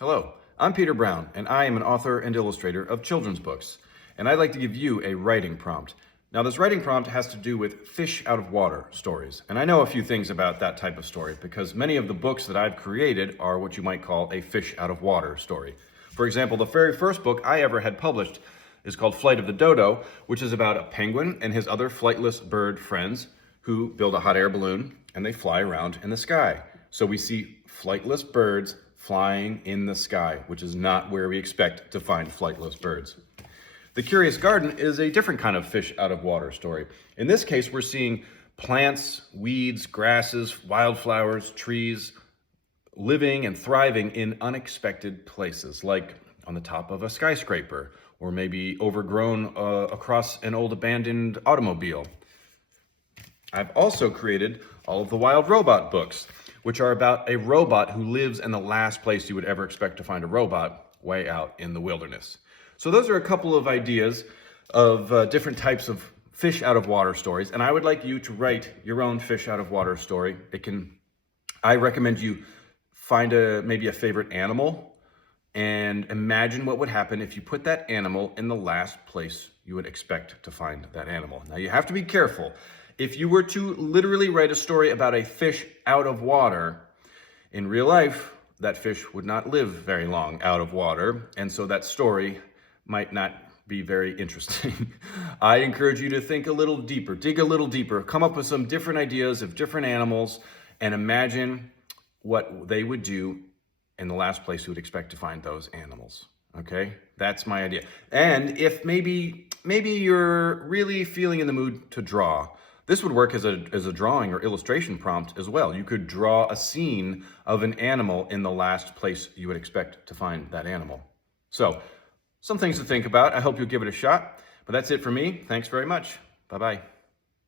Hello, I'm Peter Brown, and I am an author and illustrator of children's books. And I'd like to give you a writing prompt. Now, this writing prompt has to do with fish out of water stories. And I know a few things about that type of story because many of the books that I've created are what you might call a fish out of water story. For example, the very first book I ever had published is called Flight of the Dodo, which is about a penguin and his other flightless bird friends who build a hot air balloon and they fly around in the sky. So we see flightless birds flying in the sky, which is not where we expect to find flightless birds. The Curious Garden is a different kind of fish out of water story. In this case, we're seeing plants, weeds, grasses, wildflowers, trees living and thriving in unexpected places, like on the top of a skyscraper, or maybe overgrown across an old abandoned automobile. I've also created all of the Wild Robot books, which are about a robot who lives in the last place you would ever expect to find a robot, way out in the wilderness. So those are a couple of ideas of different types of fish out of water stories, and I would like you to write your own fish out of water story. I recommend you find maybe a favorite animal and imagine what would happen if you put that animal in the last place you would expect to find that animal. Now you have to be careful. If you were to literally write a story about a fish out of water, in real life, that fish would not live very long out of water, and so that story might not be very interesting. I encourage you to think a little deeper, dig a little deeper, come up with some different ideas of different animals, and imagine what they would do in the last place you would expect to find those animals. Okay, that's my idea. And if maybe you're really feeling in the mood to draw, this would work as a drawing or illustration prompt as well. You could draw a scene of an animal in the last place you would expect to find that animal. So, some things to think about. I hope you'll give it a shot. But that's it for me. Thanks very much. Bye-bye.